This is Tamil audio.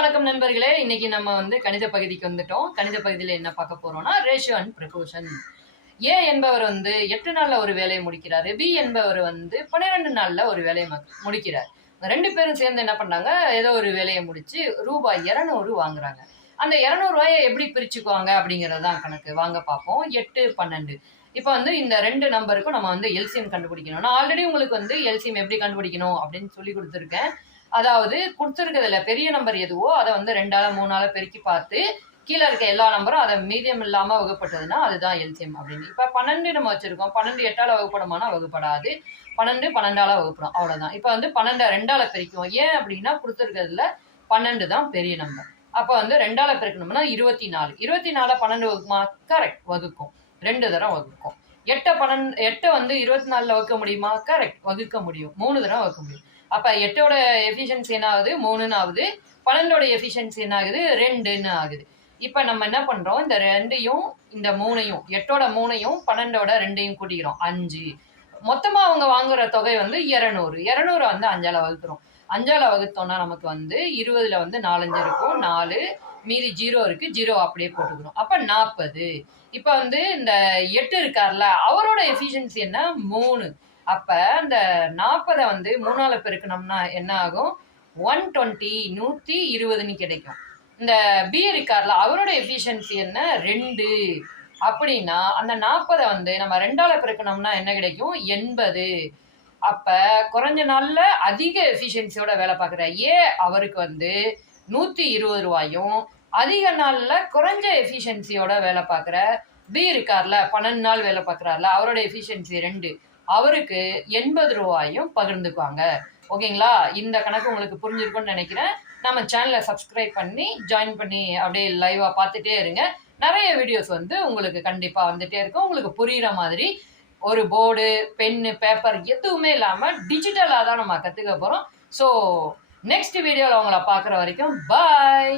வணக்கம் நண்பர்களே. இன்னைக்கு நம்ம கணித பகுதிக்கு வந்துட்டோம். கணித பகுதியில என்ன பார்க்க போறோம்னா ரேஷியோ அண்ட் ப்ரொபோர்ஷன். ஏ என்பவர் 8 நாள்ல ஒரு வேலையை முடிக்கிறாரு. பி என்பவர் 12 நாள்ல ஒரு வேலையை முடிக்கிறார். ரெண்டு பேரும் சேர்ந்து என்ன பண்ணாங்க, ஏதோ ஒரு வேலையை முடிச்சு ரூபாய் 200 வாங்குறாங்க. அந்த 200 ரூபாயை எப்படி பிரிச்சுக்குவாங்க அப்படிங்கிறது தான் கணக்கு. வாங்க பார்ப்போம். 8, 12. இப்போ இந்த ரெண்டு நம்பருக்கும் நம்ம எல்சிஎம் கண்டுபிடிக்கணும். நான் ஆல்ரெடி உங்களுக்கு எல்சிஎம் எப்படி கண்டுபிடிக்கணும் அப்படின்னு சொல்லி கொடுத்துருக்கேன். அதாவது கொடுத்துருக்கிறதுல பெரிய நம்பர் எதுவோ அதை 2ஆல 3ஆல பெருக்கி பார்த்து கீழே இருக்க எல்லா நம்பரும் அதை மீதியம் இல்லாம வகுப்பட்டதுன்னா அதுதான் எல்சிஎம் அப்படின்னு. இப்ப 12 நம்ம வச்சிருக்கோம். 12 8ஆல வகுப்படுமானா வகுப்படாது. 12 12ஆல வகுப்படும், அவ்வளவுதான். இப்ப 12 2ஆல பெருக்குவோம். ஏன் அப்படின்னா கொடுத்துருக்கிறதுல 12 தான் பெரிய நம்பர். அப்ப 2ஆல பெருக்கணும்னா 24. 24 12 வகுக்குமா? கரெக்ட், வகுக்கும். 2 தடவை வகுக்கும். 8 24ல வகுக்க முடியுமா? கரெக்ட், வகுக்க முடியும். 3 தடவை வகுக்க முடியும். அப்ப 8ஓட எஃபிஷியன்சி என்ன ஆகுது? 3ன்னு ஆகுது. 12ஓட எஃபிஷியன்சி என்ன ஆகுது? 2ன்னு ஆகுது. இப்ப நம்ம என்ன பண்றோம், இந்த 2ஐயும் இந்த 3ஐயும் 8ஓட 3ஐயும் 12ஓட 2ஐயும் கூட்டிக்கிறோம். 5. மொத்தமா அவங்க வாங்குற தொகை 200. 200 5ஆல வகுக்கிறோம். 5ஆல வகுத்தோம்னா நமக்கு 20ல 4 5 இருக்கும், 4. மீதி 0 இருக்கு, 0 அப்படியே போட்டுக்கணும். அப்ப 40. இப்ப இந்த 8 இருக்கார்ல, அவரோட எஃபிஷியன்சி என்ன? 3. அப்ப அந்த 40 3ஆல பெருக்கணும்னா என்ன ஆகும்? 120, 120ன்னு கிடைக்கும். இந்த பி இருக்கார்ல, அவரோட எஃபிஷியன்சி என்ன? 2. அப்படின்னா அந்த 40 நம்ம 2ஆல பெருக்கணும்னா என்ன கிடைக்கும்? 80. அப்ப குறைஞ்ச நாள்ல அதிக எஃபிஷியன்சியோட வேலை பார்க்குற ஏ அவருக்கு 120 ரூபாயும், அதிக நாள்ல குறைஞ்ச எஃபிஷியன்சியோட வேலை பார்க்குற பி இருக்கார்ல, 12 நாள் வேலை பார்க்குறாருல, அவரோட எஃபிஷியன்சி 2, அவருக்கு 80 ரூபாயும் பகிர்ந்துக்குவாங்க. ஓகேங்களா? இந்த கணக்கு உங்களுக்கு புரிஞ்சிருக்கும்னு நினைக்கிறேன். நம்ம சேனலை சப்ஸ்கிரைப் பண்ணி ஜாயின் பண்ணி அப்படியே லைவா பார்த்துட்டே இருங்க. நிறைய வீடியோஸ் உங்களுக்கு கண்டிப்பா வந்துட்டே இருக்கும். உங்களுக்கு புரியுற மாதிரி ஒரு போர்டு, பென்னு, பேப்பர் எதுவுமே இல்லாம டிஜிட்டலா தான் நம்ம கத்துக்க போறோம். ஸோ நெக்ஸ்ட் வீடியோல உங்களை பார்க்குற வரைக்கும் பாய்.